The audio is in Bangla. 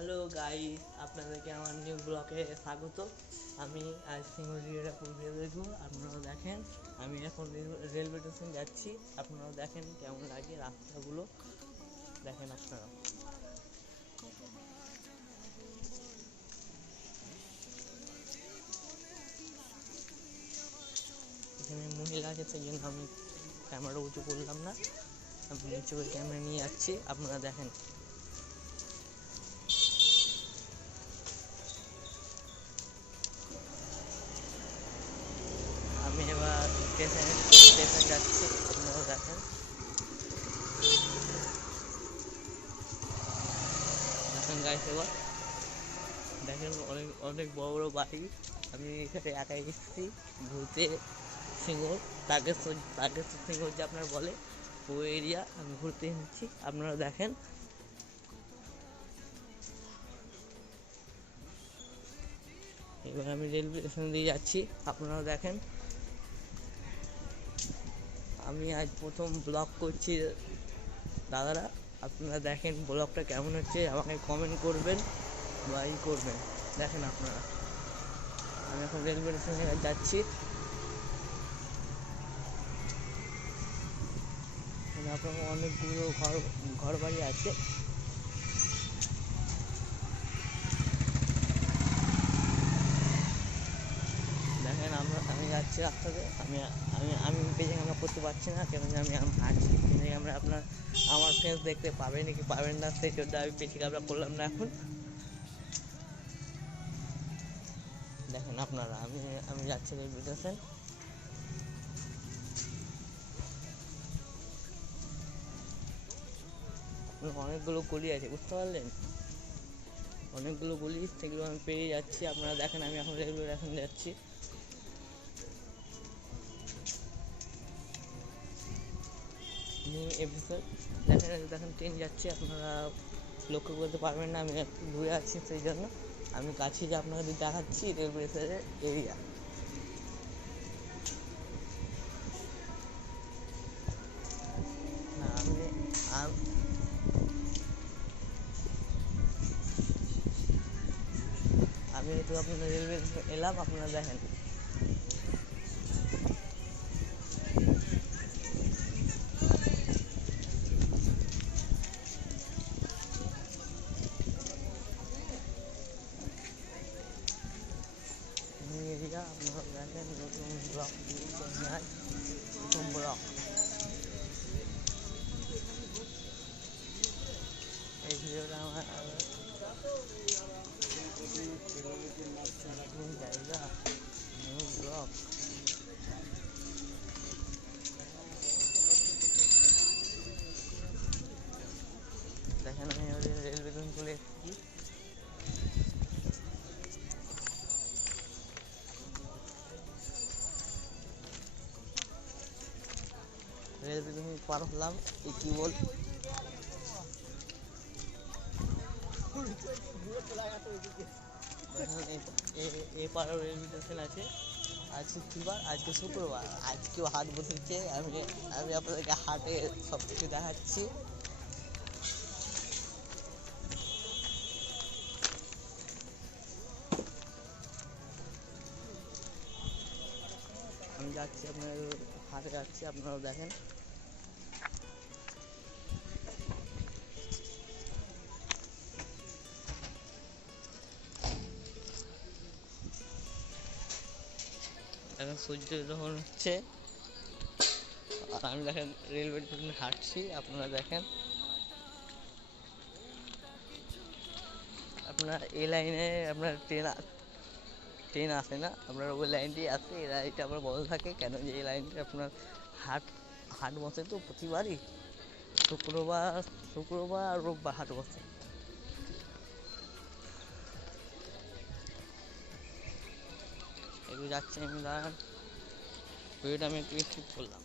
হ্যালো গাইস, আপনাদেরকে আমার নিউ ব্লগে স্বাগত। আমি আজ সিঙ্গুরিয়াটা পুরুলিয়া দেখব। আপনারা দেখেন, আমি এখন রেলওয়ে স্টেশন যাচ্ছি। আপনারা দেখেন কেমন লাগে রাস্তাগুলো, দেখেন আপনারা। এখানে মহিলা আছে, সেই জন্য আমি ক্যামেরা উঁচু করলাম না, আমি নিচু করে ক্যামেরা নিয়ে যাচ্ছি। আপনারা দেখেন, আমি এবার স্টেশন যাচ্ছি। আপনারা দেখেন গাইস, এবার দেখেন অনেক অনেক বড় বড় বাড়ি। আমি এখানে একাই এসেছি ঘুরতে। সিঙ্গুর তারকেশ্বর সিঙ্গুর যে আপনার বলে ওই এরিয়া আমি ঘুরতে এসেছি। আপনারা দেখেন, এবার আমি রেলওয়ে স্টেশন দিয়ে যাচ্ছি। আপনারা দেখেন, আমি আজ প্রথম ব্লগ করছি দাদারা। আপনারা দেখেন ব্লগটা কেমন হচ্ছে, আমাকে কমেন্ট করবেন বা করবেন। দেখেন আপনারা, আমি এখন রেলওয়ে স্টেশনে যাচ্ছি। আপনার অনেকগুলো ঘর বাড়ি আছে। দেখেন আমি যাচ্ছি রাস্তাতে। আমি পেজে আমরা করতে পারছি না, কেন আমি হাঁটছি। আমরা আমার ফ্রেন্ডস দেখতে পাবেন নাকি পাবেন না, সেই জন্য আমি পেজে আমরা করলাম না এখন। দেখেন আপনারা, আমি যাচ্ছি রেলওয়ে স্টেশন। অনেকগুলো গলি আছে, বুঝতে পারলেন? অনেকগুলো গলি, সেগুলো আমি পেরিয়ে যাচ্ছি। আপনারা দেখেন, আমি এখন রেলওয়ে স্টেশন যাচ্ছি। নিউ এপিসোড দেখেন ট্রেন যাচ্ছে। আপনারা লক্ষ্য করতে পারবেন না, আমি একটু দূরে আছি, সেই জন্য আমি কাছে যে আপনাদের দেখাচ্ছি রেলওয়ে স্টেশনের এরিয়া। না আমি একটু আপনাদের রেলওয়ে এলাম। আপনারা দেখেন, এরিয়া আপনারা দেখেন। নতুন ব্লক প্রথম ব্লক, এই ভিডিওটা আমার জায়গা নিউ ব্লক। দেখেন আমি রেলওয়ে স্টেশন চলে এসেছি। রেলওয়ে স্টেশন পার হলাম। কি বল, এপারও রেলওয়ে স্টেশন আছে। আজকে কী বার? আজকে শুক্রবার। আজকেও হাট বসেছে। আমি আপনাদেরকে হাটে সব কিছু দেখাচ্ছি। আমি যাচ্ছি, আপনার হাটে যাচ্ছি। আপনারাও দেখেন, এখন সূর্য গ্রহণ হচ্ছে। আর আমি দেখেন রেলওয়ে স্টেশনে হাঁটছি। আপনারা দেখেন, আপনার এই লাইনে আপনার ট্রেন আসে না, আপনার ওই লাইনটি আসে। এই লাইনটা আপনার বন্ধ থাকে কেন, যে এই লাইনটা আপনার হাট বসে তো প্রতিবারই। শুক্রবার আর রোববার হাট বসে। এগুলো যাচ্ছে, আমি দাঁড়ান, ভিডিওটা আমি একটু স্কিপ করলাম।